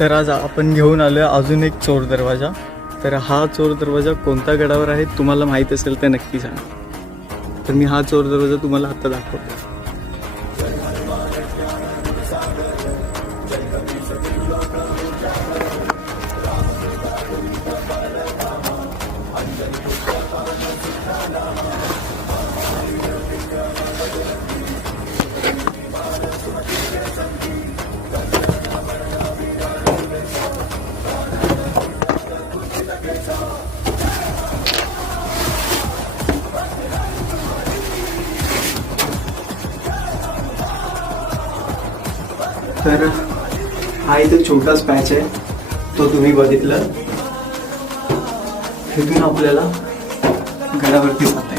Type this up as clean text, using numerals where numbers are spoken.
तर आज आपण घेऊन आलो आहे अजून एक चोर दरवाजा. तर हा चोर दरवाजा कोणत्या गडावर आहे तुम्हाला माहीत असेल तर नक्की सांगा. तर मी हा चोर दरवाजा तुम्हाला आता दाखवतो. तर हा इथे छोटाच पॅच आहे, तो तुम्ही बघितलं. तिथून आपल्याला गडावरती जाता येईल.